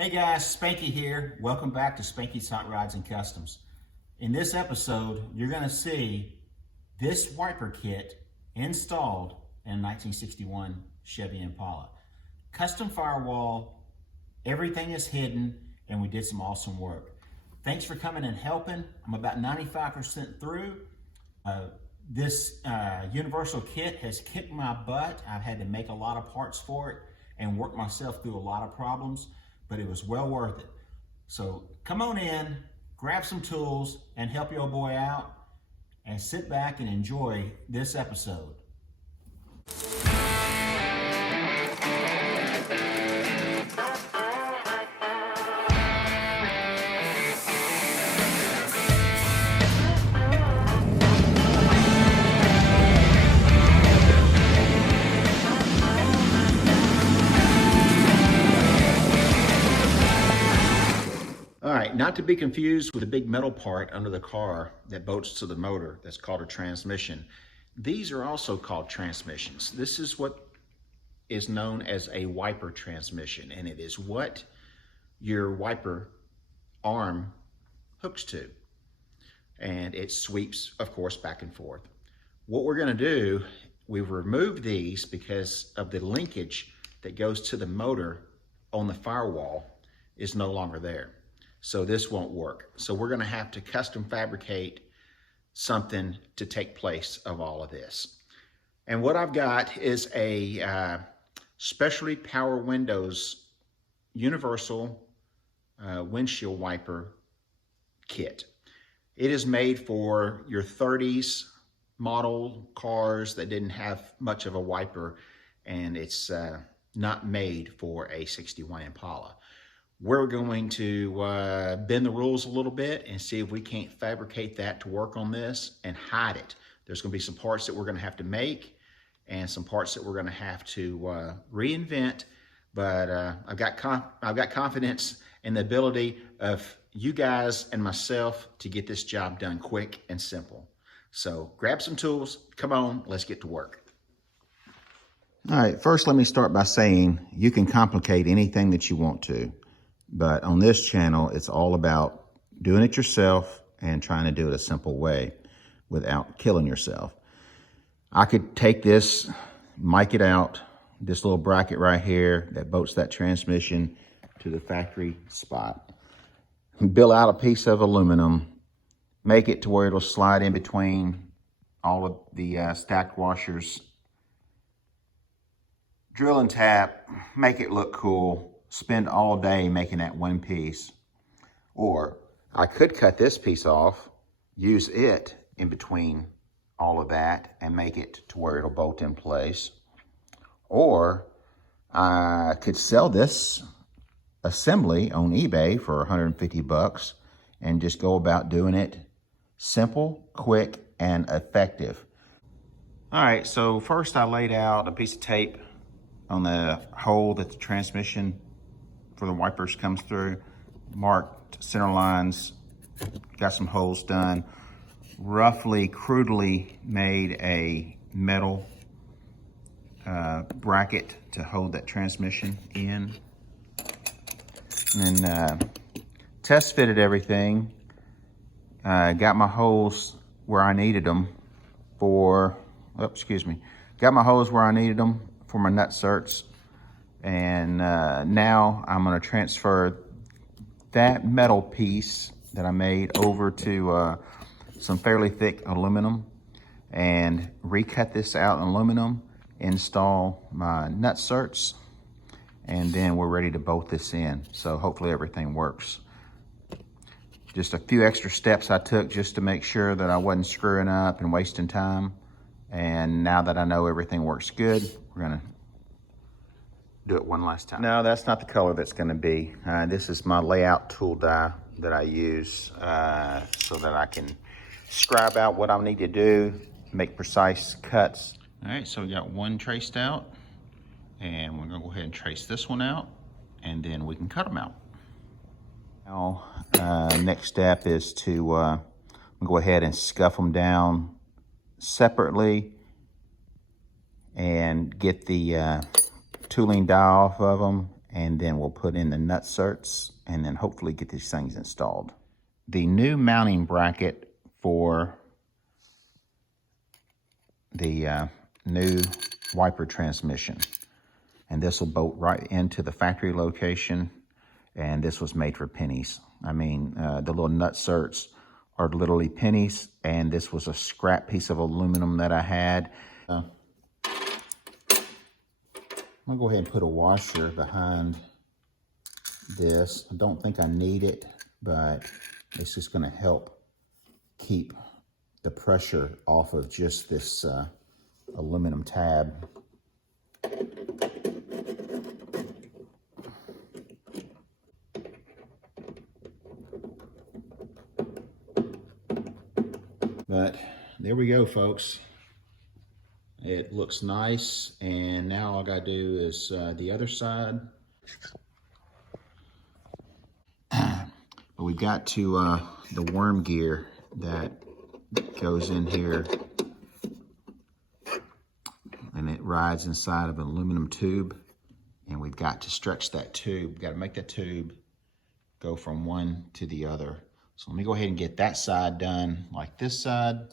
Hey guys, Spanky here. Welcome back to Spanky's Hot Rods and Customs. In this episode, you're going to see this wiper kit installed in a 1961 Chevy Impala. Custom firewall, everything is hidden, and we did some awesome work. Thanks for coming and helping. I'm about 95% through. This universal kit has kicked my butt. I've had to make a lot of parts for it and work myself through a lot of problems, but it was well worth it. So come on in, grab some tools, and help your boy out, and sit back and enjoy this episode. All right, not to be confused with the big metal part under the car that bolts to the motor that's called a transmission. These are also called transmissions. This is what is known as a wiper transmission, and it is what your wiper arm hooks to. And it sweeps, of course, back and forth. What we're gonna do, we've removed these because of the linkage that goes to the motor on the firewall is no longer there. So this won't work. So we're gonna have to custom fabricate something to take place of all of this. And what I've got is a specialty power windows universal windshield wiper kit. It is made for your 30s model cars that didn't have much of a wiper, and it's not made for a 61 Impala. We're going to bend the rules a little bit and see if we can't fabricate that to work on this and hide it. There's going to be some parts that we're going to have to make and some parts that we're going to have to reinvent. But I've got confidence in the ability of you guys and myself to get this job done quick and simple. So grab some tools. Come on, let's get to work. All right, first let me start by saying you can complicate anything that you want to. But on this channel, it's all about doing it yourself and trying to do it a simple way without killing yourself. I could take this, mic it out, this little bracket right here that bolts that transmission to the factory spot. Build out a piece of aluminum, make it to where it'll slide in between all of the stacked washers. Drill and tap, make it look cool. Spend all day making that one piece. Or I could cut this piece off, use it in between all of that and make it to where it'll bolt in place. Or I could sell this assembly on eBay for 150 bucks and just go about doing it simple, quick, and effective. All right, so first I laid out a piece of tape on the hole that the transmission for the wipers comes through, marked center lines, got some holes done, roughly, crudely made a metal bracket to hold that transmission in. And test fitted everything, got my holes where I needed them for, got my holes where I needed them for my nut certs. And now I'm going to transfer that metal piece that I made over to some fairly thick aluminum and recut this out in aluminum, install my nut certs, and then we're ready to bolt this in. So hopefully everything works. Just a few extra steps I took just to make sure that I wasn't screwing up and wasting time. And now that I know everything works good, we're going to do it one last time. No, that's not the color that's going to be. This is my layout tool die that I use so that I can scribe out what I need to do, make precise cuts. All right, so we got one traced out, and we're going to go ahead and trace this one out, and then we can cut them out. Now, next step is to go ahead and scuff them down separately and get the tooling die off of them and then we'll put in the nut certs and then hopefully get these things installed. The new mounting bracket for the new wiper transmission, and this will bolt right into the factory location, and this was made for pennies. I mean, the little nut certs are literally pennies, and this was a scrap piece of aluminum that I had. I'm gonna go ahead and put a washer behind this. I don't think I need it, but it's just gonna help keep the pressure off of just this aluminum tab. But there we go, folks. It looks nice, and now all I gotta do is the other side. But we got to the worm gear that goes in here, and it rides inside of an aluminum tube, and we've got to stretch that tube. We've got to make that tube go from one to the other. So let me go ahead and get that side done like this side,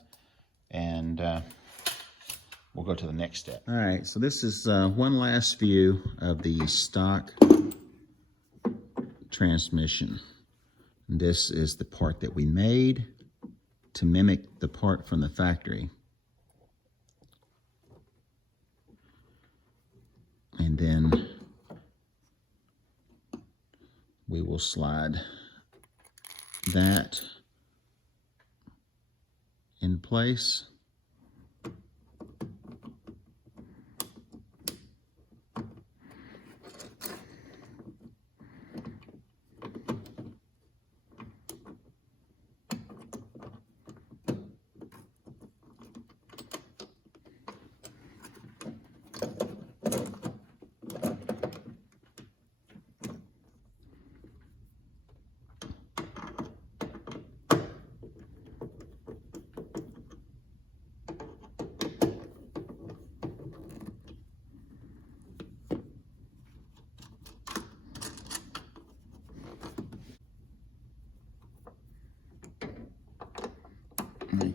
and we'll go to the next step. All right, so this is one last view of the stock transmission. And this is the part that we made to mimic the part from the factory. And then we will slide that in place.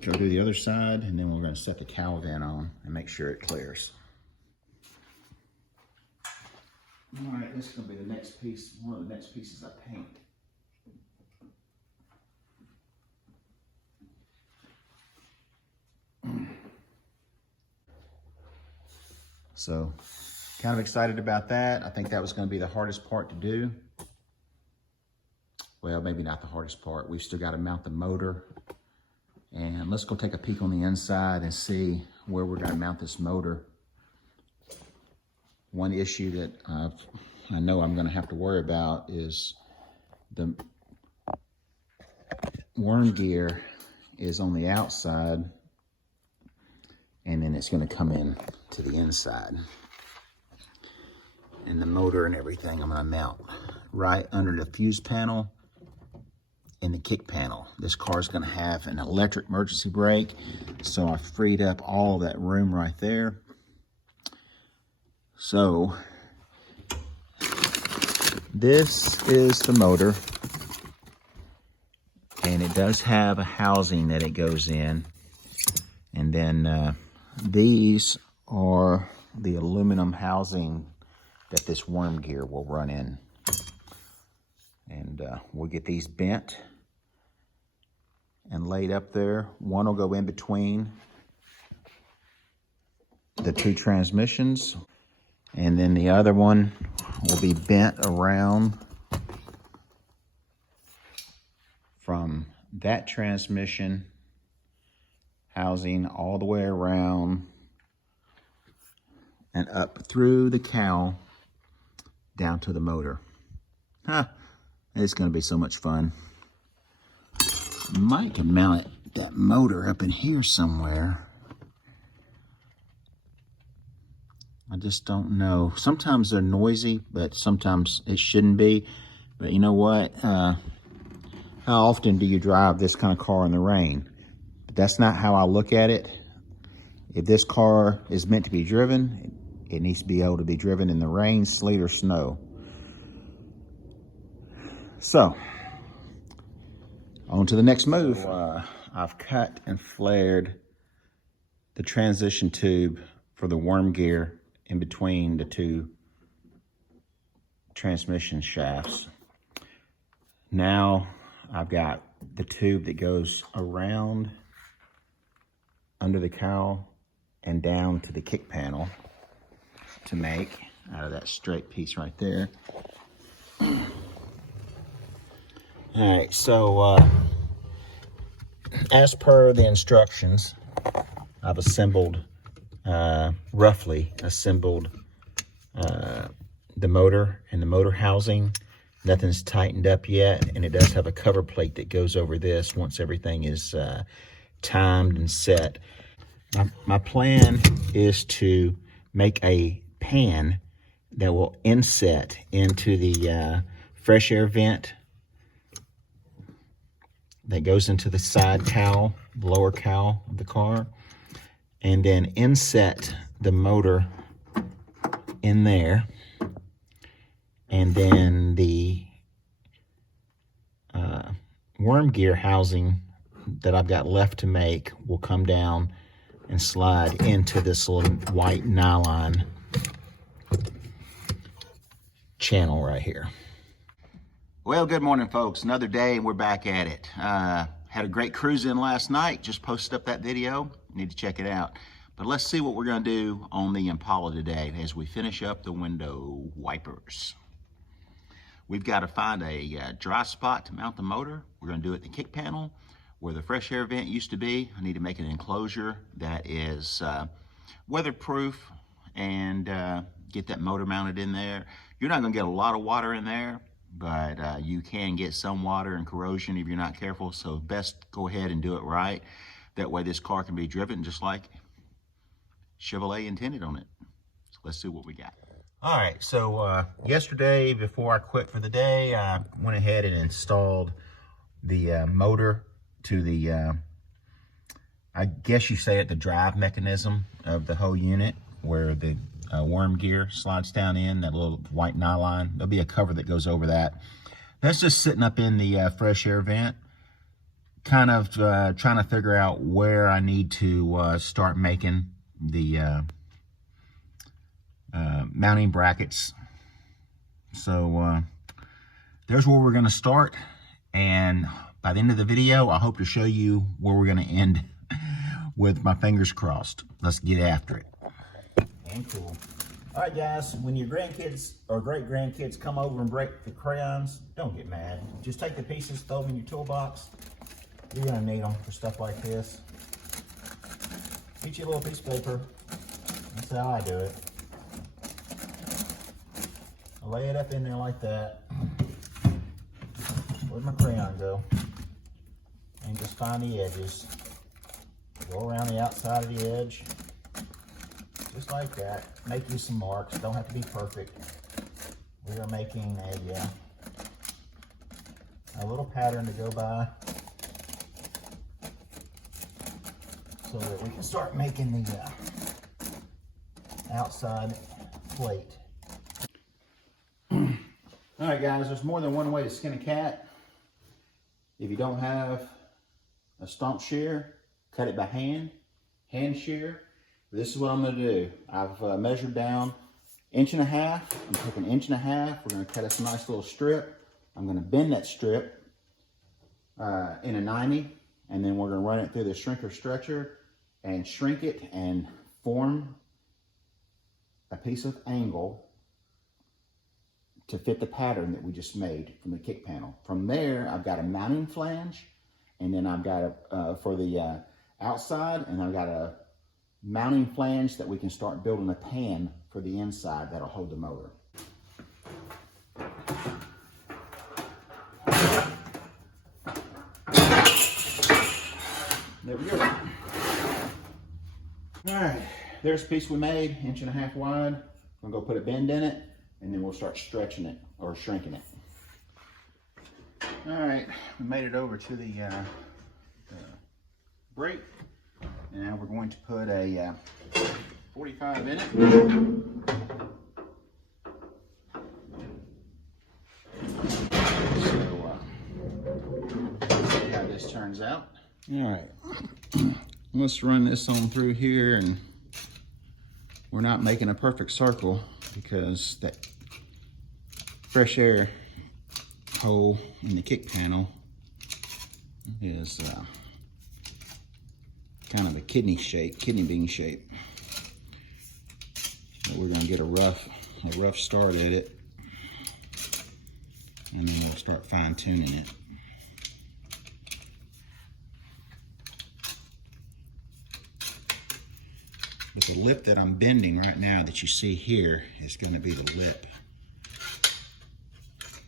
Go do the other side, and then we're going to set the cowl vent on and make sure it clears. All right, this is going to be the next piece, one of the next pieces I paint. So, kind of excited about that. I think that was going to be the hardest part to do. Well, maybe not the hardest part. We've still got to mount the motor. And let's go take a peek on the inside and see where we're going to mount this motor. One issue that I know I'm going to have to worry about is the worm gear is on the outside, and then it's going to come in to the inside. And the motor and everything I'm going to mount right under the fuse panel in the kick panel. This car is going to have an electric emergency brake, so I freed up all of that room right there. So this is the motor, and it does have a housing that it goes in, and then these are the aluminum housing that this worm gear will run in. And we'll get these bent and laid up there. One will go in between the two transmissions, and then the other one will be bent around from that transmission housing all the way around and up through the cowl down to the motor. It's going to be so much fun. Might can mount that motor up in here somewhere. I just don't know. Sometimes they're noisy, but sometimes it shouldn't be. But you know what? How often do you drive this kind of car in the rain? But that's not how I look at it. If this car is meant to be driven, it needs to be able to be driven in the rain, sleet, or snow. So, on to the next move. I've cut and flared the transition tube for the worm gear in between the two transmission shafts. Now I've got the tube that goes around under the cowl and down to the kick panel to make out of that straight piece right there. All right, so as per the instructions, I've roughly assembled the motor and the motor housing. Nothing's tightened up yet, and it does have a cover plate that goes over this once everything is timed and set. My plan is to make a pan that will inset into the fresh air vent that goes into the side cowl, the lower cowl of the car, and then inset the motor in there, and then the worm gear housing that I've got left to make will come down and slide into this little white nylon channel right here. Well, good morning, folks. Another day and we're back at it. Had a great cruise in last night. Just posted up that video. Need to check it out. But let's see what we're going to do on the Impala today as we finish up the window wipers. We've got to find a dry spot to mount the motor. We're going to do it in the kick panel where the fresh air vent used to be. I need to make an enclosure that is weatherproof and get that motor mounted in there. You're not going to get a lot of water in there, but you can get some water and corrosion if you're not careful. So best go ahead and do it right. That way this car can be driven just like Chevrolet intended on it. So let's see what we got. All right, so yesterday before I quit for the day, I went ahead and installed the motor to the, I guess you say it, the drive mechanism of the whole unit where the worm gear slides down in, that little white nylon. There'll be a cover that goes over that. That's just sitting up in the fresh air vent, kind of trying to figure out where I need to start making the mounting brackets. So there's where we're going to start, and by the end of the video I hope to show you where we're going to end with my fingers crossed. Let's get after it. And cool. All right, guys, when your grandkids or great grandkids come over and break the crayons, don't get mad. Just take the pieces, throw them in your toolbox. You're going to need them for stuff like this. Get you a little piece of paper. That's how I do it. I lay it up in there like that. Where'd my crayon go? And just find the edges. Go around the outside of the edge. Just like that. Make you some marks. Don't have to be perfect. We are making a little pattern to go by so that we can start making the outside plate. All right, guys, there's more than one way to skin a cat. If you don't have a stump shear, cut it by hand shear. This is what I'm going to do. I've measured down 1.5 inches. I'm taking 1.5 inches. We're going to cut us a nice little strip. I'm going to bend that strip in a 90, and then we're going to run it through the shrinker stretcher and shrink it and form a piece of angle to fit the pattern that we just made from the kick panel. From there, I've got a mounting flange, and then I've got a, for the outside, and I've got a mounting flange that we can start building a pan for the inside that'll hold the motor. There we go. All right, there's a piece we made, 1.5 inches wide. I'm gonna go put a bend in it, and then we'll start stretching it or shrinking it. All right, we made it over to the brake. Now we're going to put a 45 in it. So this turns out. All right, let's run this on through here, and we're not making a perfect circle because that fresh air hole in the kick panel is kind of a kidney bean shape. But we're gonna get a rough start at it, and then we'll start fine tuning it. But the lip that I'm bending right now that you see here is going to be the lip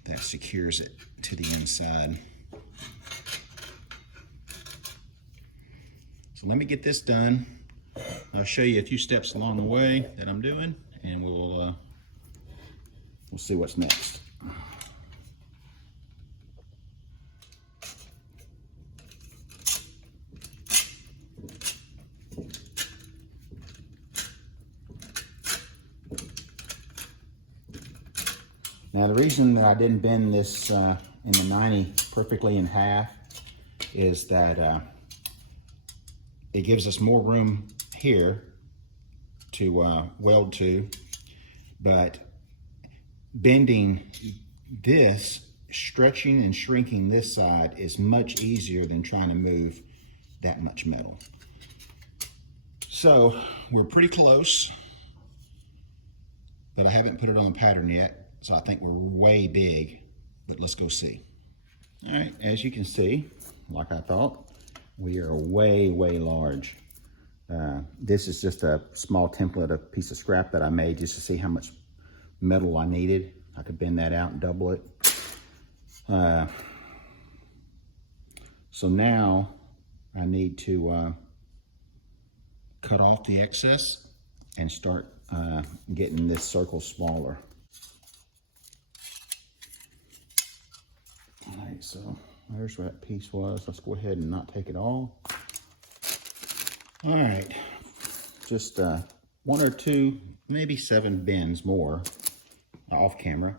that secures it to the inside. So let me get this done. I'll show you a few steps along the way that I'm doing, and we'll see what's next. Now the reason that I didn't bend this in the 90 perfectly in half is that it gives us more room here to weld to, but bending this, stretching and shrinking this side is much easier than trying to move that much metal. So we're pretty close, but I haven't put it on the pattern yet. So I think we're way big, but let's go see. All right, as you can see, like I thought, we are way, way large. This is just a small template, a piece of scrap that I made just to see how much metal I needed. I could bend that out and double it. So now I need to cut off the excess and start getting this circle smaller. All right, so there's where that piece was. Let's go ahead and not take it all. All right, just 1 or 2, maybe 7 bends more off camera.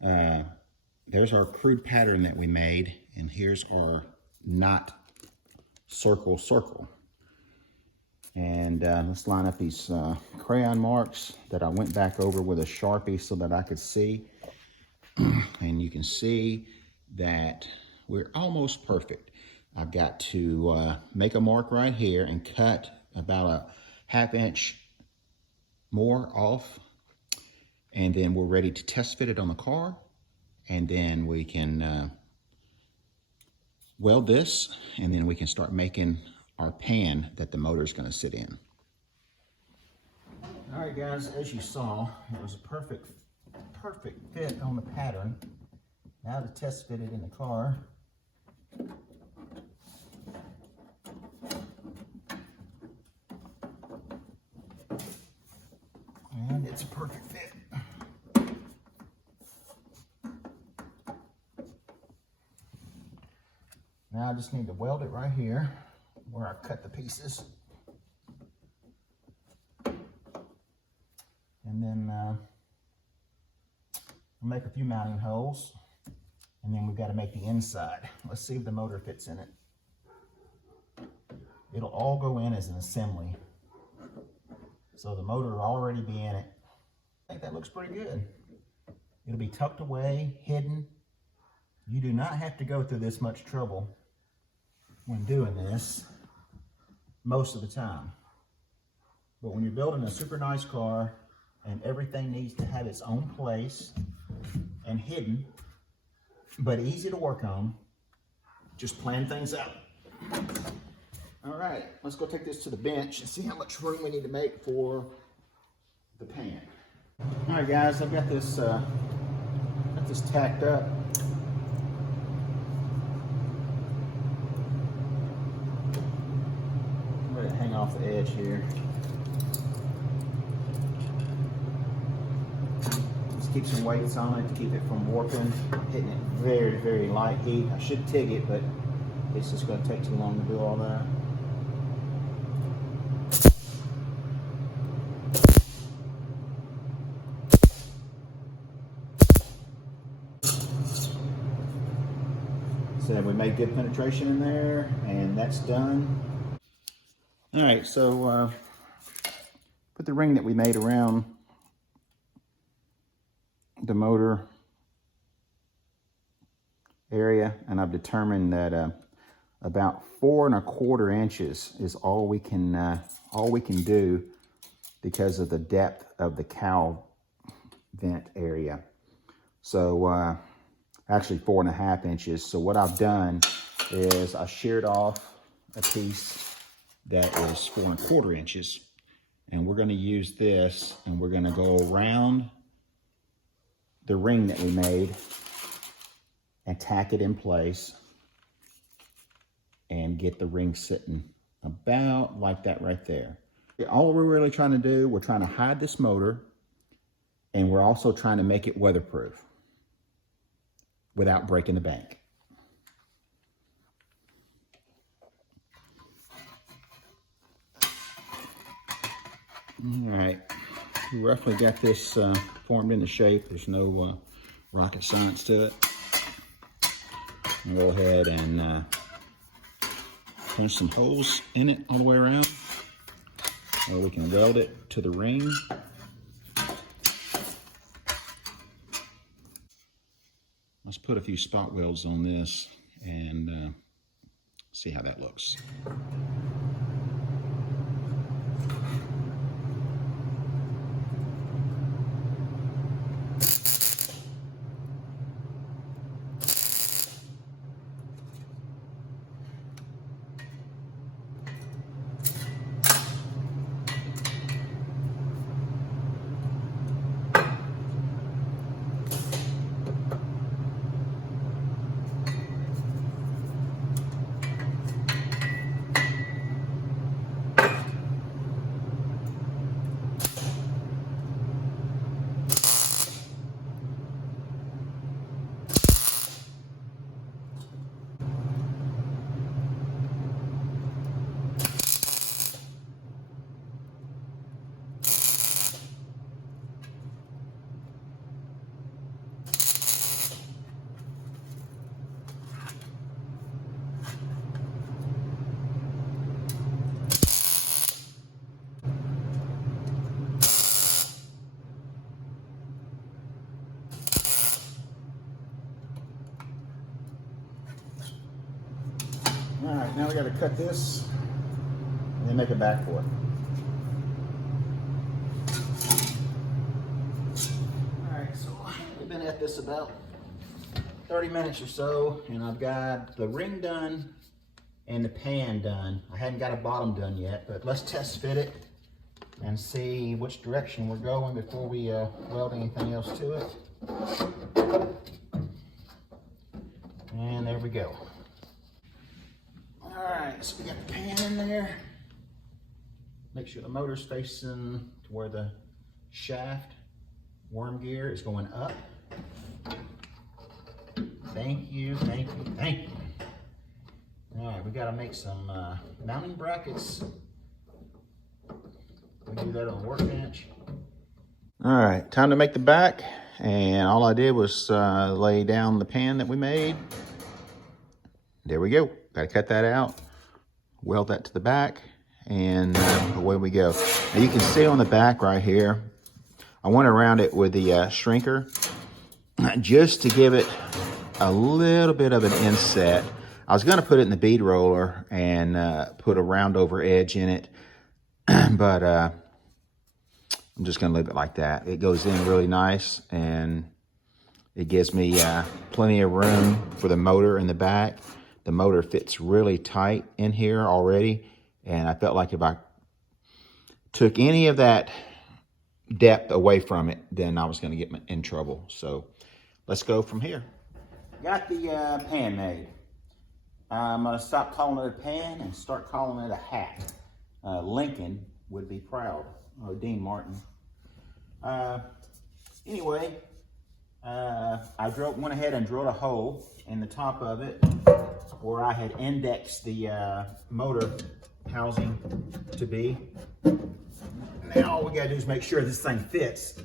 There's our crude pattern that we made, and here's our knot circle. And let's line up these crayon marks that I went back over with a Sharpie so that I could see. And you can see that we're almost perfect. I've got to make a mark right here and cut about a 1/2 inch more off, and then we're ready to test fit it on the car, and then we can weld this, and then we can start making our pan that the motor is going to sit in. All right, guys, as you saw, it was a perfect fit on the pattern. Now to test fit it in the car. And it's a perfect fit. Now I just need to weld it right here where I cut the pieces. And then I'll make a few mounting holes. And then we've got to make the inside. Let's see if the motor fits in it. It'll all go in as an assembly. So the motor will already be in it. I think that looks pretty good. It'll be tucked away, hidden. You do not have to go through this much trouble when doing this most of the time. But when you're building a super nice car and everything needs to have its own place and hidden, but easy to work on, just plan things out. All right, let's go take this to the bench and see how much room we need to make for the pan. All right, guys, I've got this tacked up. I'm ready to hang off the edge here. Keep some weights on it to keep it from warping, hitting it very, very light heat. I should TIG it, but it's just going to take too long to do all that. So we made good penetration in there, and that's done. All right, so put the ring that we made around the motor area, and I've determined that about 4 1/4 inches is all we can do because of the depth of the cowl vent area. So actually 4 1/2 inches. So what I've done is I sheared off a piece that is 4 1/4 inches, and we're going to use this, and we're going to go around the ring that we made and tack it in place and get the ring sitting about like that right there. All we're really trying to do, we're trying to hide this motor, and we're also trying to make it weatherproof without breaking the bank. All right, we roughly got this formed into shape. There's no rocket science to it. I'll go ahead and punch some holes in it all the way around, or we can weld it to the ring. Let's put a few spot welds on this and see how that looks. All right, now we got to cut this and then make a back for it. All right, so we've been at this about 30 minutes or so, and I've got the ring done and the pan done. I hadn't got a bottom done yet, but let's test fit it and see which direction we're going before we weld anything else to it. And there we go. All right, so we got the pan in there. Make sure the motor's facing to where the shaft worm gear is going up. Thank you, thank you, thank you. All right, we got to make some mounting brackets. We do that on the workbench. All right, time to make the back. And all I did was lay down the pan that we made. There we go. Got to cut that out, weld that to the back, and away we go. Now you can see on the back right here, I went around it with the shrinker just to give it a little bit of an inset. I was going to put it in the bead roller and put a round over edge in it, but I'm just going to leave it like that. It goes in really nice, and it gives me plenty of room for the motor in the back. The motor fits really tight in here already, and I felt like if I took any of that depth away from it, then I was going to get in trouble. So let's go from here. Got the pan made. I'm going to stop calling it a pan and start calling it a hat. Lincoln would be proud, or Dean Martin. Anyway, I went ahead and drilled a hole in the top of it where I had indexed the motor housing to be. Now all we gotta do is make sure this thing fits.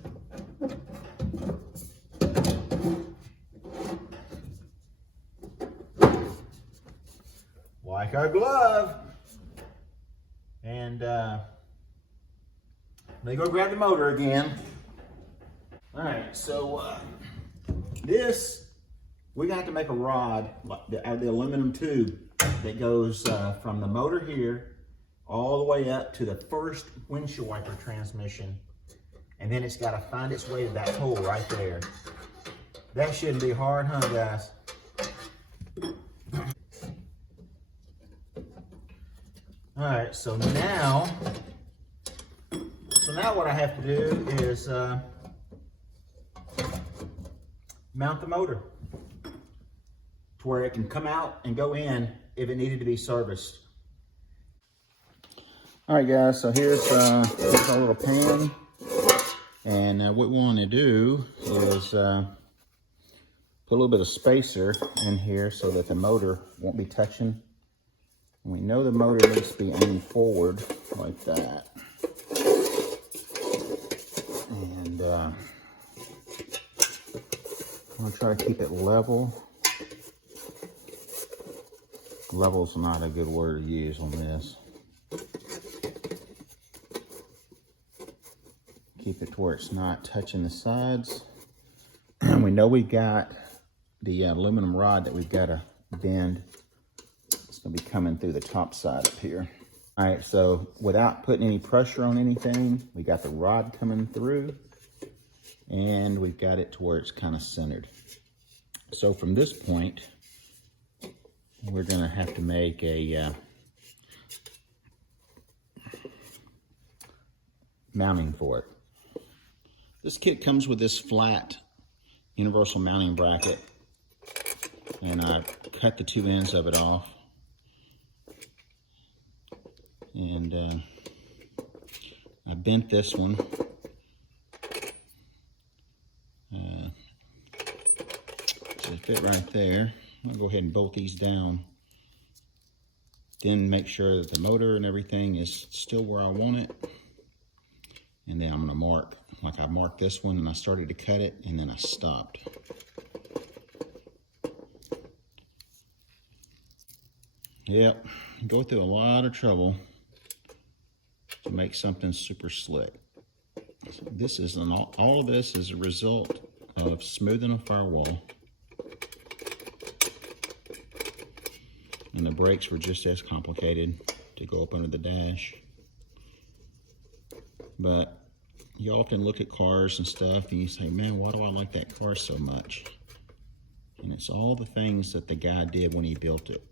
like our glove. And let me go grab the motor again. All right, so this, we got to make a rod out of the aluminum tube that goes from the motor here all the way up to the first windshield wiper transmission. And then it's got to find its way to that hole right there. That shouldn't be hard, huh, guys? All right, so now what I have to do is mount the motor to where it can come out and go in if it needed to be serviced. All right, guys, so here's our little pan. And what we want to do is put a little bit of spacer in here so that the motor won't be touching. And we know the motor needs to be aimed forward like that. And I'm going to try to keep it level. Level's not a good word to use on this. Keep it to where it's not touching the sides. And we know we've got the aluminum rod that we've got to bend. It's going to be coming through the top side up here. All right, so without putting any pressure on anything, we got the rod coming through and we've got it to where it's kind of centered. So from this point, we're going to have to make a mounting for it. This kit comes with this flat universal mounting bracket, and I cut the two ends of it off, and I bent this one so it fit right there. I'm gonna go ahead and bolt these down, then make sure that the motor and everything is still where I want it. And then I'm gonna mark, like I marked this one and I started to cut it and then I stopped. Yep, go through a lot of trouble to make something super slick. So this is all of this is a result of smoothing a firewall. And the brakes were just as complicated to go up under the dash. But you often look at cars and stuff and you say, man, why do I like that car so much? And it's all the things that the guy did when he built it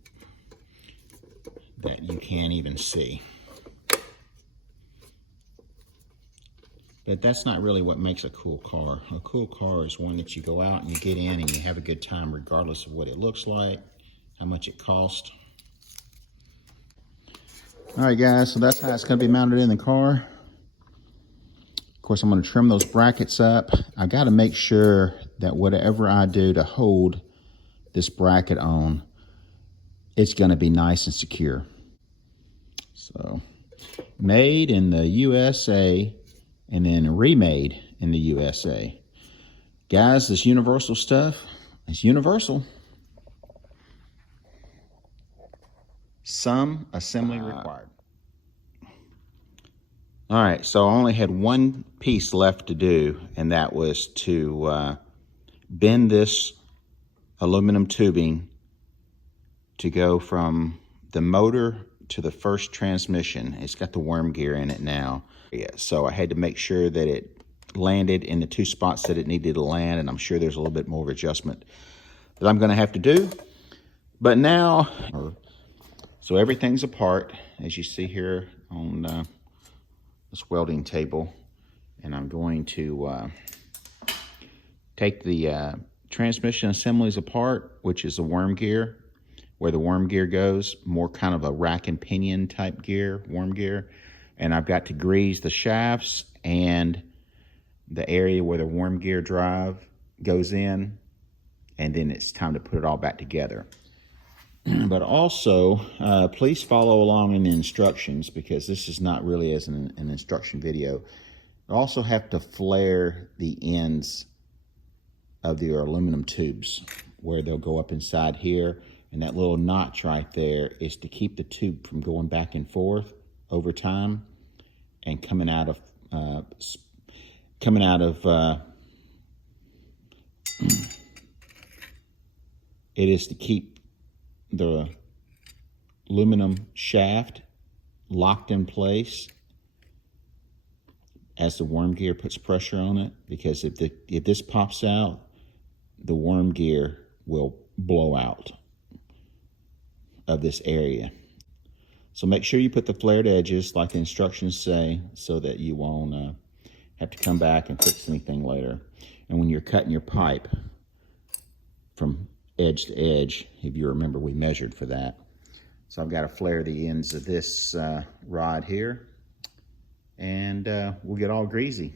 that you can't even see. But that's not really what makes a cool car. A cool car is one that you go out and you get in and you have a good time regardless of what it looks like, how much it costs. All right, guys, so that's how it's going to be mounted in the car. Of course, I'm going to trim those brackets up. I got to make sure that whatever I do to hold this bracket on, it's going to be nice and secure. So, made in the USA and then remade in the USA. Guys, this universal stuff is universal. Some assembly required. All right, so I only had one piece left to do, and that was to bend this aluminum tubing to go from the motor to the first transmission. It's got the worm gear in it now. Yeah, so I had to make sure that it landed in the two spots that it needed to land, and I'm sure there's a little bit more of adjustment that I'm gonna have to do. But now, so everything's apart, as you see here on this welding table, and I'm going to take the transmission assemblies apart, which is the worm gear, where the worm gear goes, more kind of a rack and pinion type gear, worm gear. And I've got to grease the shafts and the area where the worm gear drive goes in, and then it's time to put it all back together. But also, please follow along in the instructions, because this is not really as an instruction video. You also have to flare the ends of the aluminum tubes where they'll go up inside here. And that little notch right there is to keep the tube from going back and forth over time and coming out of it is to keep the aluminum shaft locked in place as the worm gear puts pressure on it, because if this pops out, the worm gear will blow out of this area. So make sure you put the flared edges like the instructions say, so that you won't have to come back and fix anything later. And when you're cutting your pipe from edge to edge, if you remember, we measured for that. So I've got to flare the ends of this rod here, and we'll get all greasy.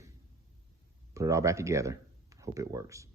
Put it all back together. Hope it works.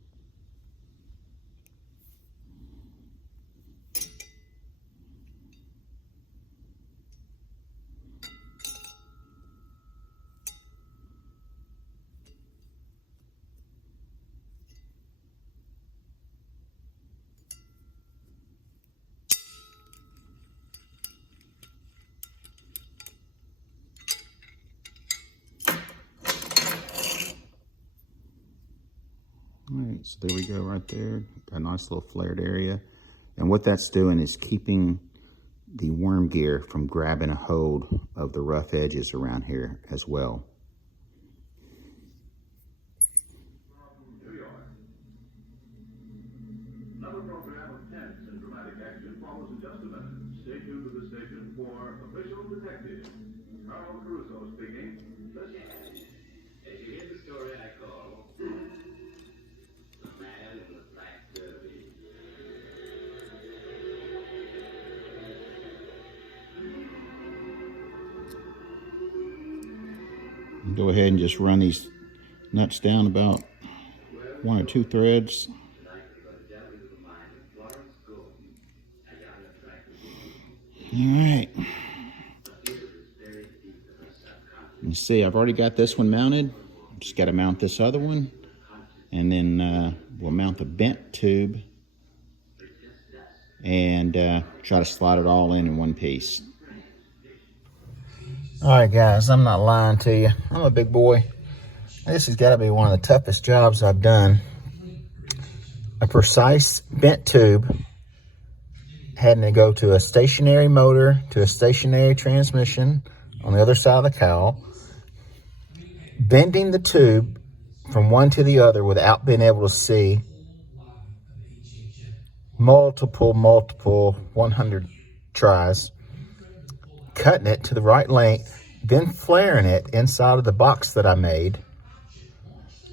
All right, so there we go right there. Got a nice little flared area. And what that's doing is keeping the worm gear from grabbing a hold of the rough edges around here as well. Another program of tense and dramatic action follows in just a minute. Stay tuned to the station for Official Detective. Carl Caruso speaking. Listen. As you hear the story I call The Man in the Black Derby. Go ahead and just run these nuts down about 1 or 2 threads. All right. You see, I've already got this one mounted. Just got to mount this other one, and then we'll mount the bent tube and try to slide it all in one piece. All right, guys, I'm not lying to you. I'm a big boy. This has got to be one of the toughest jobs I've done. A precise bent tube, having to go to a stationary motor, to a stationary transmission on the other side of the cowl, bending the tube from one to the other without being able to see, multiple 100 tries, cutting it to the right length, then flaring it inside of the box that I made.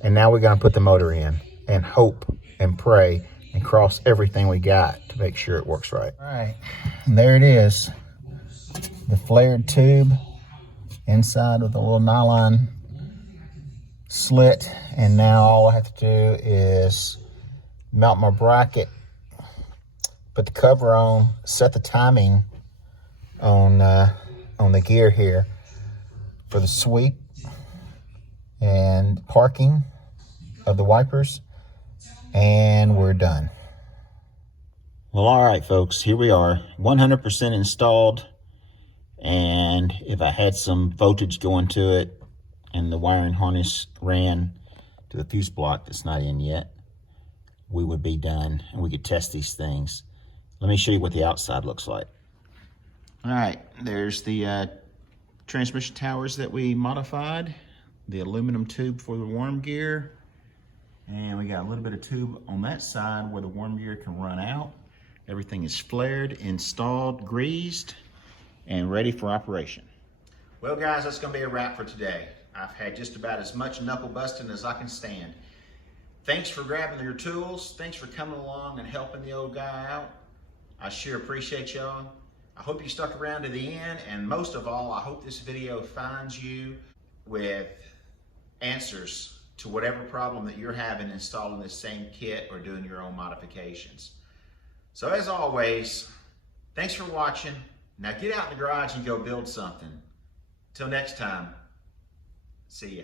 And now we're going to put the motor in and hope and pray and cross everything we got to make sure it works right. All right, and there it is. The flared tube inside with a little nylon slit. And now all I have to do is mount my bracket, put the cover on, set the timing on the gear here for the sweep and parking of the wipers, and we're done. Well, all right, folks, here we are, 100% installed. And if I had some voltage going to it and the wiring harness ran to the fuse block that's not in yet, we would be done and we could test these things. Let me show you what the outside looks like. All right, there's the transmission towers that we modified, the aluminum tube for the worm gear, and we got a little bit of tube on that side where the worm gear can run out. Everything is flared, installed, greased, and ready for operation. Well, guys, that's gonna be a wrap for today. I've had just about as much knuckle busting as I can stand. Thanks for grabbing your tools. Thanks for coming along and helping the old guy out. I sure appreciate y'all. I hope you stuck around to the end, and most of all, I hope this video finds you with answers to whatever problem that you're having installing this same kit or doing your own modifications. So as always, thanks for watching. Now get out in the garage and go build something. Till next time, see ya.